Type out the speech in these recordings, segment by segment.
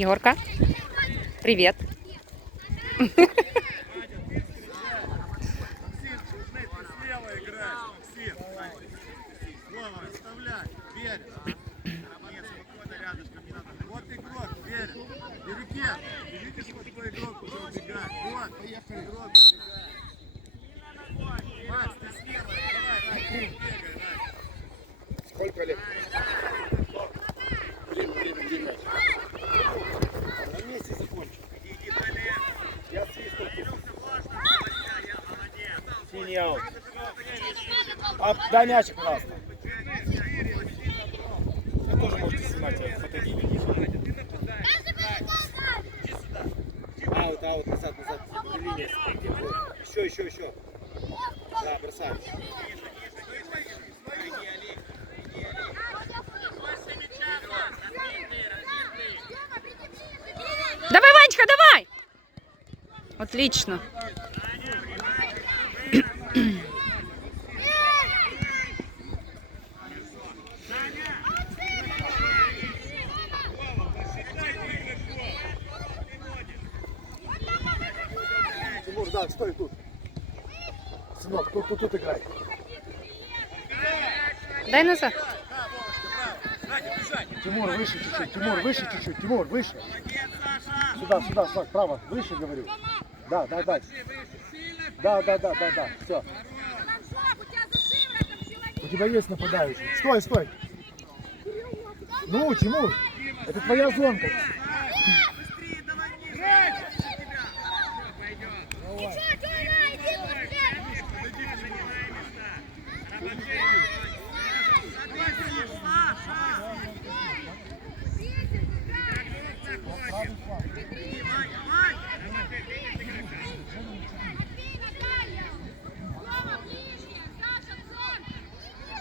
Егорка, привет. Слева играй, Синий аут. А, мячик, пожалуйста. Вы тоже можете снимать фотографии. Аут, аут, назад, назад. Линия. Еще, еще, еще. Да, бросаем. Давай, Ванечка, давай! Отлично. Тимур, да, стой тут. Сынок, тут, тут, тут играй. Дай назад. Тимур, выше чуть-чуть, Тимур, выше чуть-чуть, Тимур, выше. Сюда, сюда, сюда, справа, выше говорю. Да, да, да. Да, да, да, да, да, все. У тебя есть нападающий. Стой, стой. Ну, Тимур, это твоя зонка.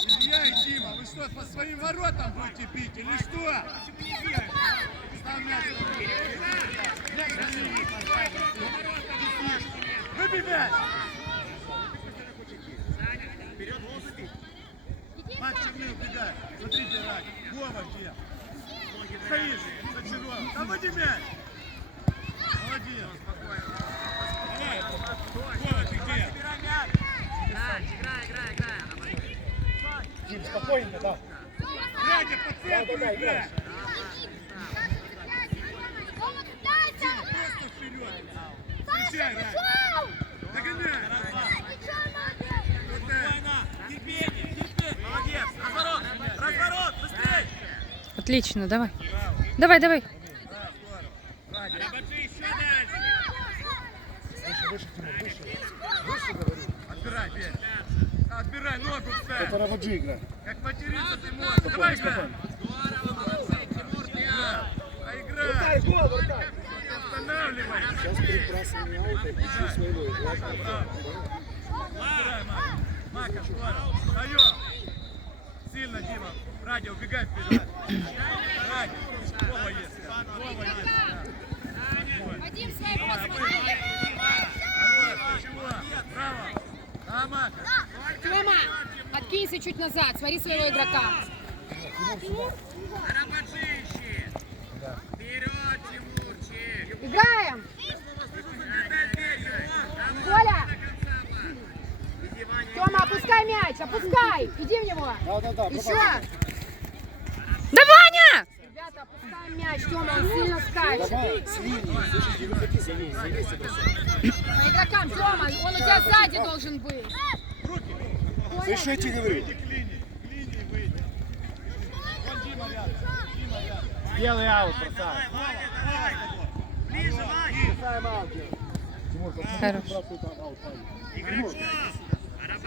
Илья и Дима, вы что, по своим воротам будете бить или что? Ставь мяч. Мяч на линии. Выбегай! Макс Черный убегай. Смотрите, Рак. Вова где? Стоишь, зачарован. Да выйди мяч. Молодец. Давай. Вова, ты где? Дим, спокойненько, да. Радя, по центру Да-да-да, играй. играй. Просто вперед. Встречай, Радя. Догоняй. Терпение, терпение. Молодец. Разворот. Разворот. Быстрее. Отлично, давай. Давай, давай. Тимур. Отбирай, Петь. Отбирай, ногу вставь. Это Раваджи игра. Как материться ты можешь. Давай, играй. А играй. гол, вратарь. Останавливай. Сейчас перебрасывание аута, ищу своего. Отбирай, Мака. Мака, здорово. Встаем. Сильно, Дима. Радио, убегай вперед. Вадим. А, Мака. Тёма, откинься чуть назад, смотри своего игрока. Играем! Коля! Тёма, опускай мяч, опускай! Иди в него! Да, да, да. Еще! Да, Ваня! Ребята, опускаем мяч, Тёма, он сильно скачет. Давай, с линии. Слушай, не выходи за ней, за бросай. По игрокам, Тёма, он у тебя сзади должен быть. Говорю? Вон Дима рядом. Дима рядом. Белый аут, бросай. Ближе, Ваня. Тимур, Хорош. бросай там аут, парень. Тимур, хорош,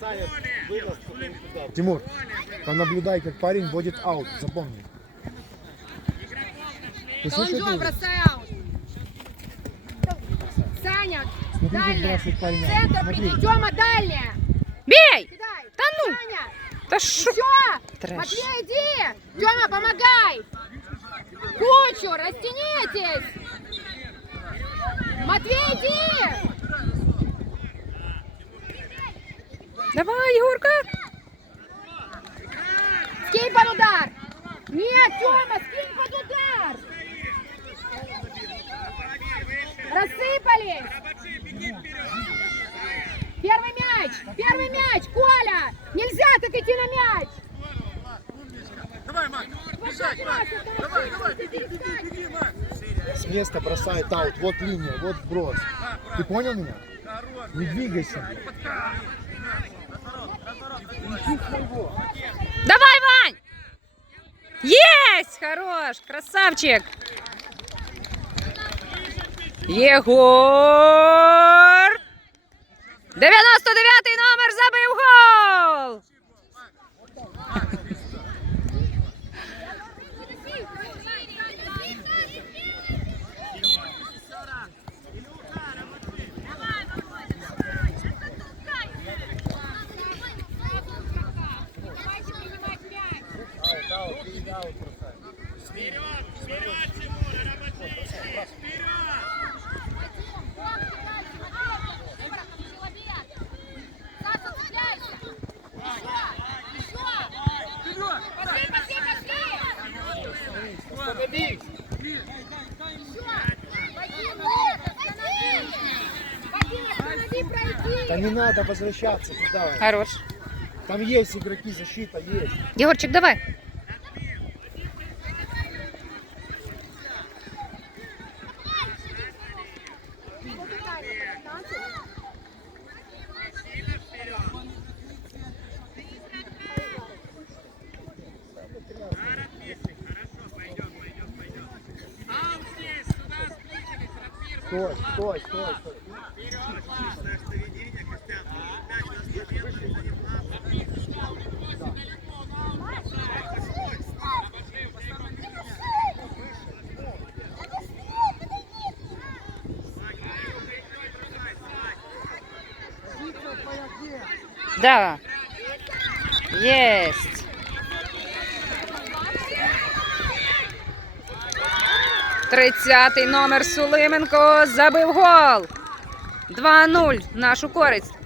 Саня, вынос потом туда. Тимур, понаблюдай, как парень вводит аут, запомни. Ты слышишь, бросай аут. Саня, Смотри, как дальняя. бросает парень аут. Центр Смотри. приди, Тёма, дальняя. Бей! Кидай. Да ну! Саня, Да шо? Все! Трэш. Матвей, иди! Тёма, помогай! Кучу, растянитесь! Матвей, иди! Давай, Егорка! Скинь под удар! Нет, Тёма, скинь под удар! Рассыпались! Первый мяч! Первый мяч! Коля! Нельзя так идти на мяч! Давай, Макс, бежать, Макс. Давай, давай, беги, беги, беги, Макс. С места бросает аут. Вот линия, вот сброс. Ты понял меня? Не двигайся. Вань! Есть! Хорош! Красавчик! Єгор! 99-й номер забив гол! Не надо возвращаться туда. Хорош. Там есть игроки, защита есть. Єгорчик, давай. Стой, стой, стой, стой. Есть. Тридцятий номер Сулименко забив гол. 2-0 нашу користь.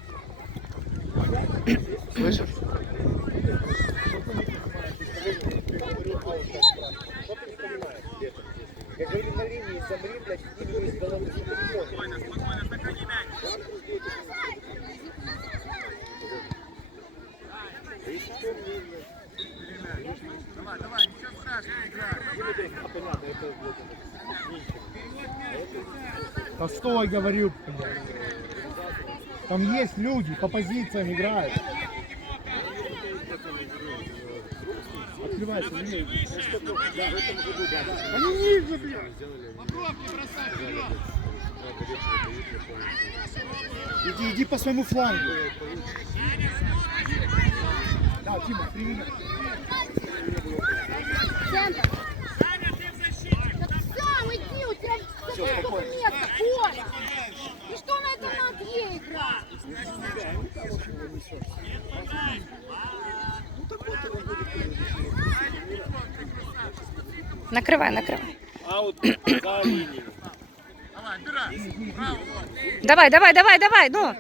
Говорю. Там есть люди, по позициям играют. Открывайся. Они ниже, блядь. Иди, иди по своему флангу. Да, Тима, приведи. Центр. Так сам иди, у тебя столько места, Коля. И что на этом ноге играть? Накривай, накривай. Давай. Давай, давай, давай. Ну.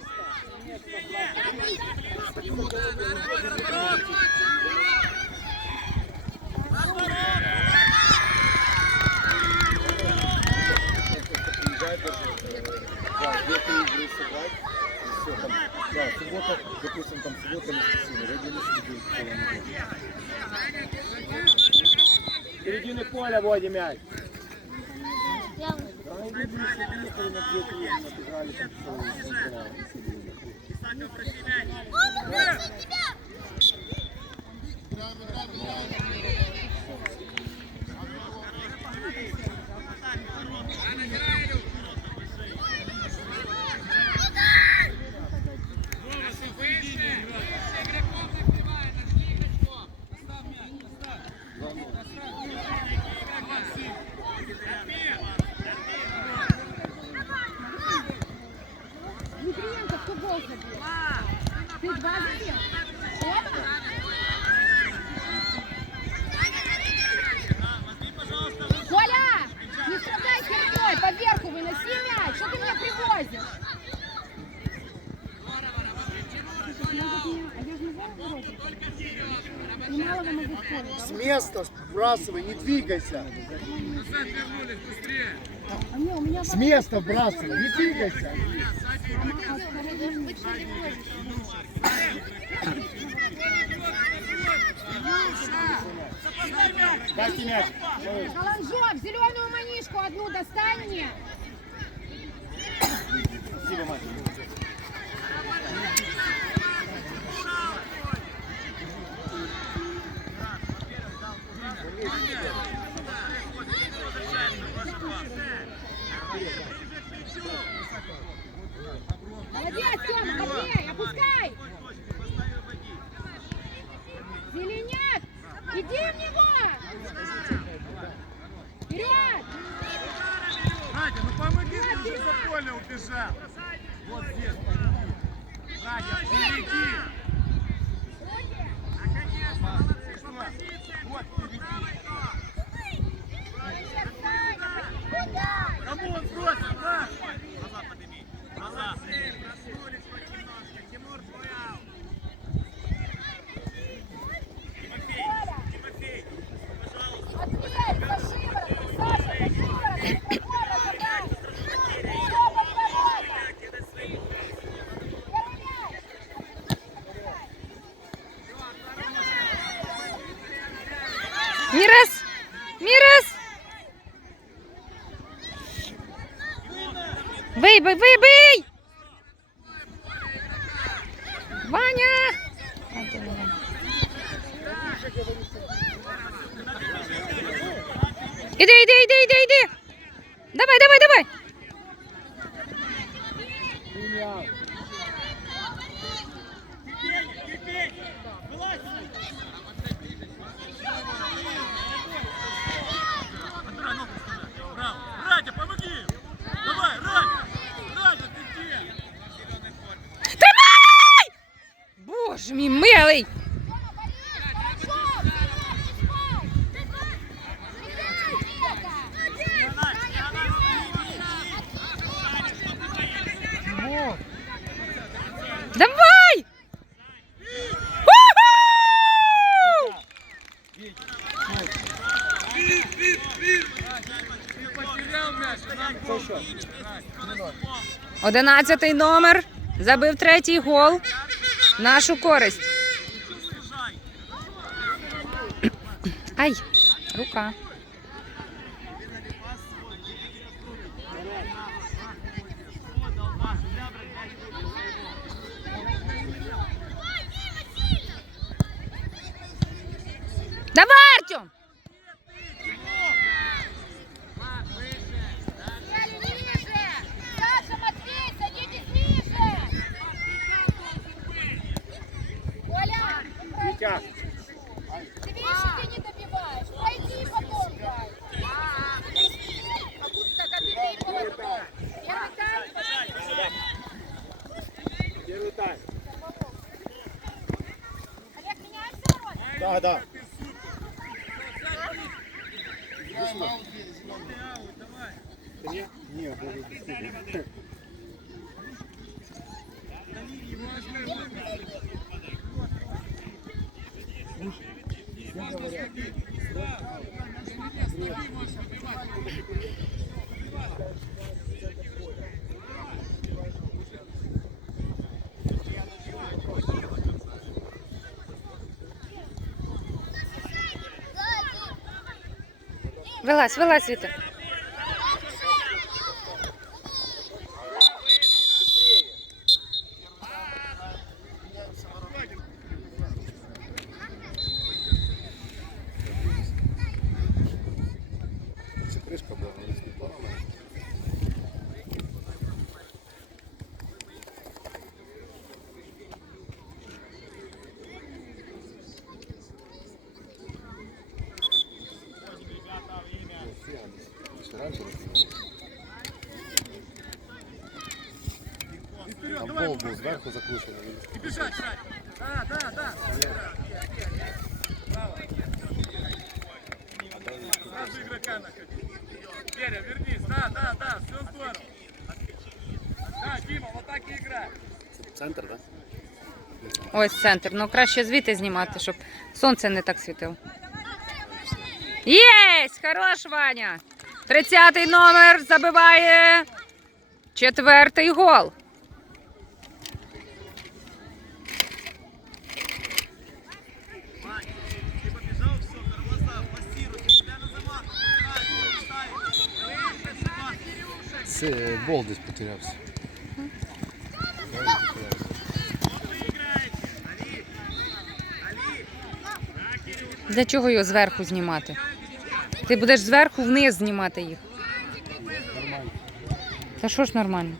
Сыграть. и Все, там, да, суббота, допустим, там суббота или воскресенье, родины среди Середины поля Водя мяч. Да, они были приехали на две-три, отыграли там все. Дмитриенко, кто гол забил? Ты два забил? Это? Коля, не страдай херней, победа места сбрасывай, не двигайся. С места сбрасывай, не двигайся. Дайте мяч. Галанжов, зеленую манишку одну достань мне. Спасибо, мать. Молодец, Тёма, быстрее, опускай. Зеленяк, иди в него. Вперед. Надя, ну помоги, ты уже поле убежал. Вот здесь, помоги. Надя, впереди. Вот впереди. Кому он бросил, да? Ответь, за шиворот, Саша, за шиворот. Скоро забрать. Всё, подворот. Первый мяч. Мірес! Мірес! Бий, бий, бий, бий! Ваня! Іди, іди, іди, іди, іди! Давай, давай, давай! Боже мій милий! Давай! Одинадцятий номер забив третій гол. Нашу користь. Ай, рука. Давай, Артем! Сели ниже! Саша, Матвей, садитесь ниже! Коля, Витя, ты видишь, что ты не добиваешь? Пройди потом, дай. Так, а ты бей поворотом. Первый тайм. первый тайм. Олег, меняемся вроде? Да, да. Не, не, Вилазь, вилазь, Віта. Пол был сверху закручен. И бежать, Радя. Да, да, да. Браво. Сразу игрока находи. Беря, вернись. Да, да, да, все здорово. Да, Дима, вот так и играй. Центр, да? Ось центр. Ну краще звідти знімати, щоб сонце не так світило. Єсть! Хорош, Ваня! 30-й номер забиває четвертий гол. Це бол десь потерявся. Для чого його зверху знімати? Ти будеш зверху вниз знімати їх. Нормально. Та що ж нормально?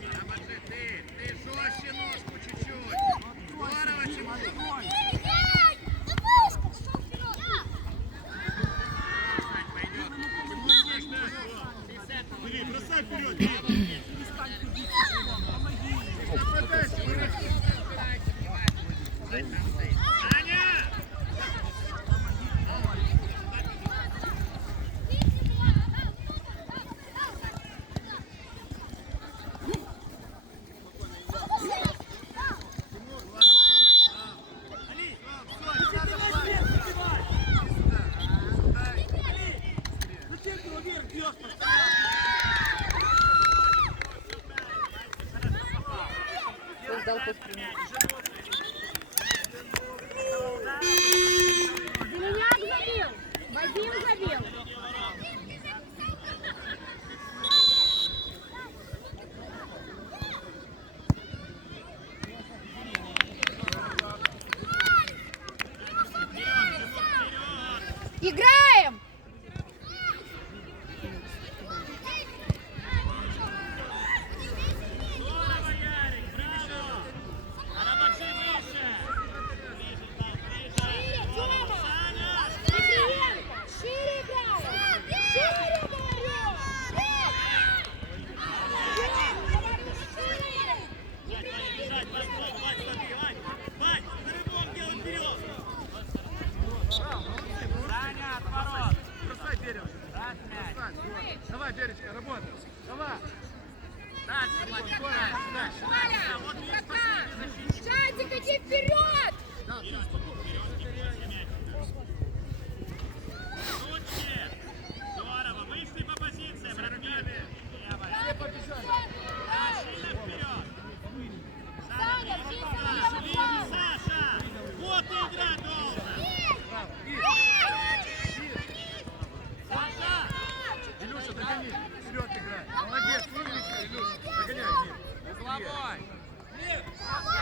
Догони. Вперед играй. Молодец, умничка, Илюша. Догоняй. Угловой.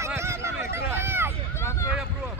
Давай, сильнее играй. Там твоя бровь.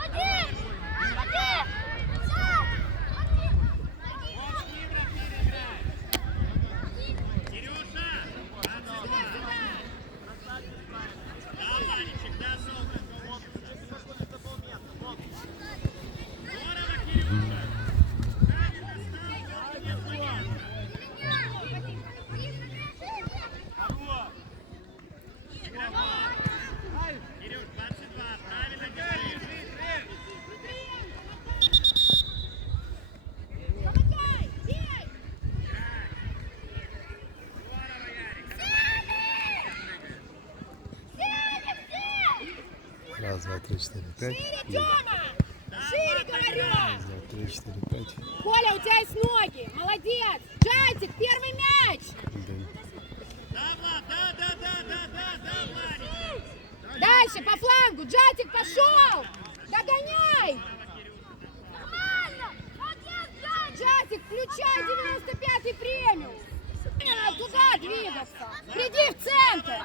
Раз, два, три, четыре, пять. Тёма! Шире, говорю! Раз, два, три, четыре, пять. Коля, у тебя есть ноги! Молодец! Джатик, первый мяч! Да, да, да, да, да, да, да. Дальше, по флангу! Джатик пошел! Догоняй! Джатик, включай 95-й премиум! Туда двигаться! Приди в центр!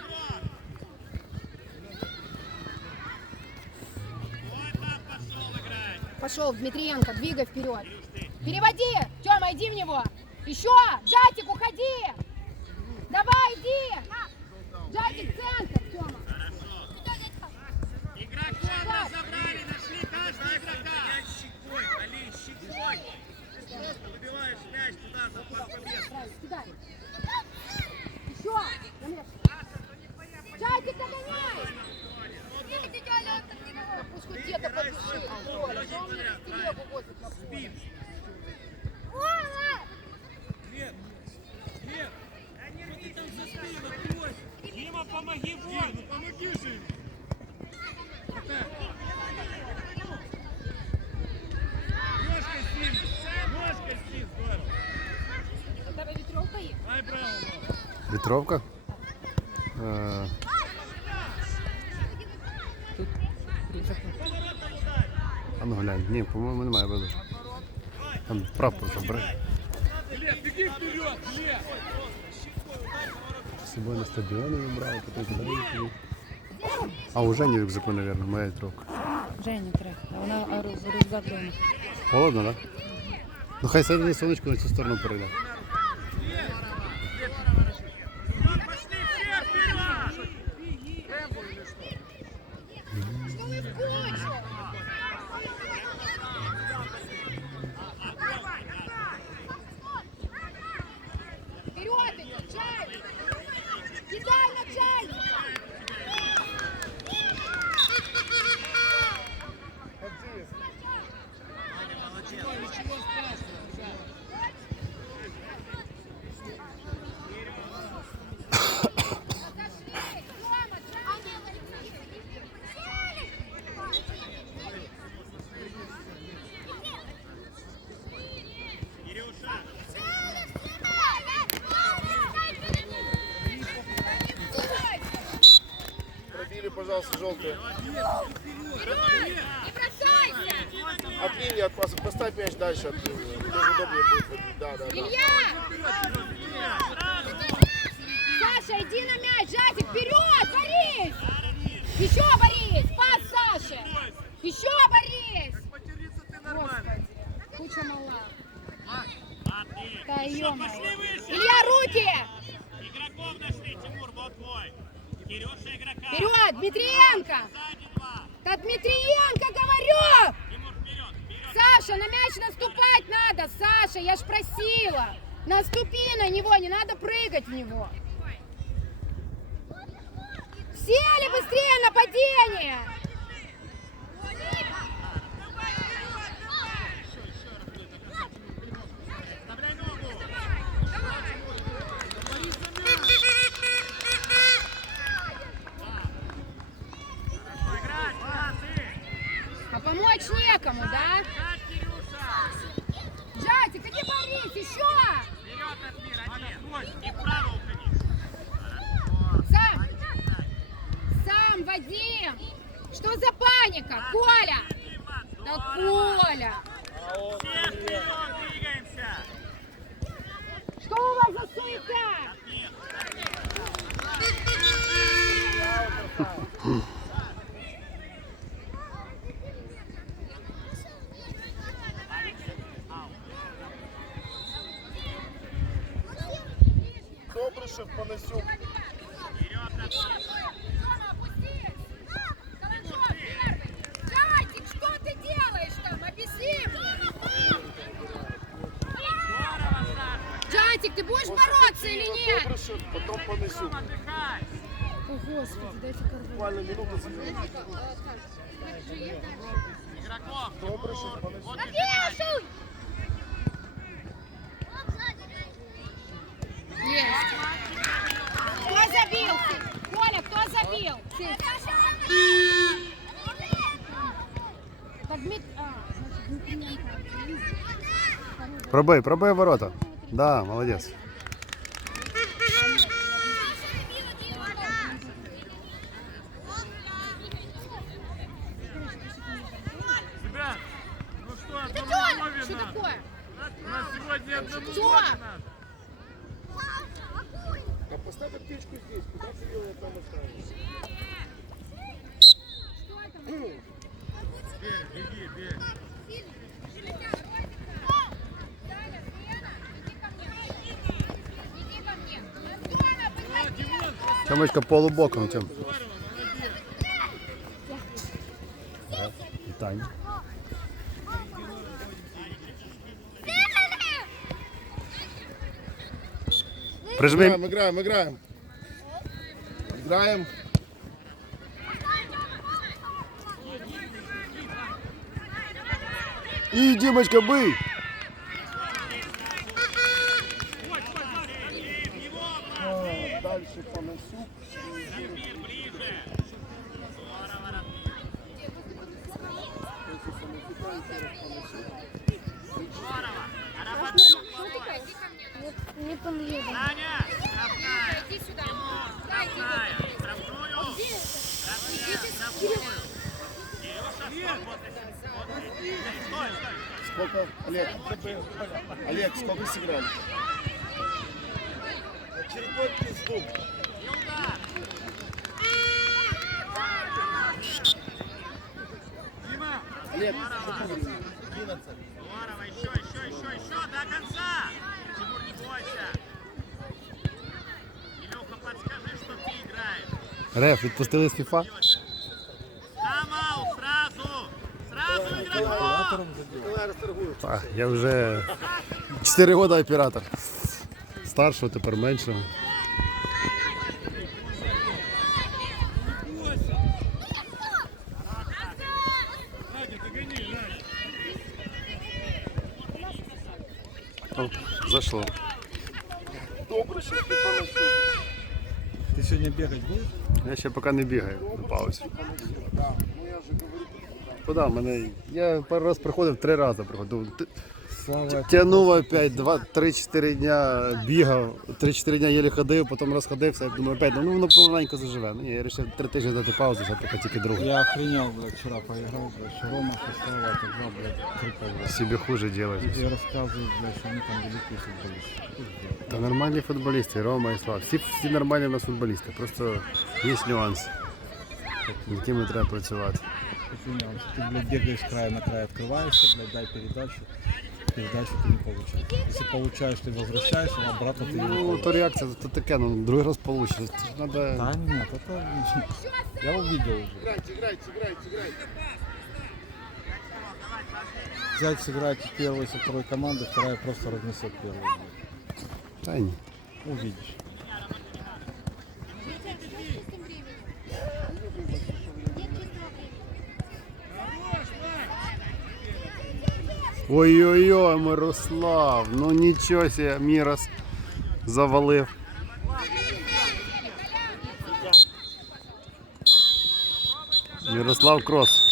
Пошел, Дмитриенко, двигай вперед. Переводи! Тёма, иди в него! Еще! Джатик, уходи! Давай, иди! Джатик, центр, Тёма! Игроков разобрали, нашли каждого игрока. Щекой, Али, щекой. Ты просто выбиваешь мяч туда, за кидай. Еще! Замеш. Джатик, догоняй! Хоть где-то побежит. Коля, что он мне телегу возит на поле? Дима, помоги Дим, ну помоги же ему. Ножкой с ним, ножкой с ним, здорово. Вітровка. Е, А ну глянь, ні, по-моєму, немає виду. Там прапор забери. З собою на стадіоні вибрали, потім куди. А у Жені рюкзаку, мабуть, моя вітровка. Жені треба. А вона а, рю- рюкзак вдома. Холодно, так? Да? Ну хай сяде на сонечко на цю сторону перейде. Не бросайся! От линии, от паса. Поставь мяч дальше от. Тоже удобнее будет. Да, да, да. Илья! Саша, иди на мяч, Жатик, вперед, Борис! Еще, Борис! Пас, Саше! Еще, Борис! Куча мала. Да, Илья, руки! Вперед, Дмитриенко! Да Дмитриенко, говорю! Саша, на мяч наступать надо, Саша, я ж просила. Наступи на него, не надо прыгать в него. Сели быстрее нападение! Играть, куда ты? А помочь некому, да? Так, Кирюша. Джатик, иди Борис, еще! Вперед, Атмир, один. И вправо уходи. Сам! Сам, Вадим! Что за паника? Коля! Да Коля! Все вперед, двигаемся. Что у вас за суета? Добрышев, Панасюк. Вперед, Атмир. Тёма, опустись! Хорошо, первый! Джатик, что ты делаешь там? Объясни мне! Здорово, Саша. Джатик, ты будешь бороться или нет? Добрышев, потом Панасюк. О, Господи, дайте корву. Буквально занимает. Игроков. Добрышев, Панасюк. Навешивай! Есть. Кто забил? Коля, кто значит, Дмитренко. Пробий, пробий ворота. Да, молодець. Ребят, ну что, Что такое? У нас сегодня одному Тём! А поставь аптечку здесь. Куда ты ее там оставишь? Что это? Бей, беги, бей. Таня, Лена, иди Прижми. Играем, играем, играем. Играем. І, Дімочка, бий! А, Дальше Панасюк. Не подъеду. Саня, равная. Иди сюда. Тимур, равная. Равную. Равная, равную. Кирюша, смотри. Стой, стой. Сколько, Олег? Олег, сколько сыграли? Очередной пиздук. И удар. Дима. Олег, 11. Реф, відпустили з FIFA? Тайм-аут, сразу! Сразу игроков! Так, я вже 4 роки оператор. Старшого, тепер меншого. О, зашло. Ты сегодня бегать будешь? Я ще поки не бігаю на паузі. Куди? Мене... Я пару раз приходив, три рази приходив Т- Слава, Тягнув опять 2-3-4 дня бігав, 3-4 дня єлі ходив, потім розходився, я думаю, опять, ну воно помаленьку заживе. Ну, ні, я вирішив 3 тижні дати паузу, це поки тільки другий. я охренел, блядь, вчера поиграл, блядь, что Рома шестого, это два, блядь, трипа, блядь. Собі хуже делать. И рассказывают, блядь, что они там великие футболисты. Та нормальні футболісти, Рома і Слава. Всі, всі нормальні у нас футболісти, просто є нюанси, з якими треба працювати. Ты понял, что ты, блядь, бегаешь с края на край, открываешься, блядь, дай передачу, передачу ты не получаешь. Если получаешь, ты возвращаешь, а обратно ты не Ну, получаешь. то реакція, то таке, ну другий раз получиш. Це ж надо... Да нет, это... Я увидел уже. Играйте, играйте, играйте, играйте. Взять, сыграть первой со второй команды, вторая просто разнесет первую. Та ні. Увидишь. Ой-ой-ой, Мирослав, ну нічого себе, Мірос завалив. Мирослав Крос.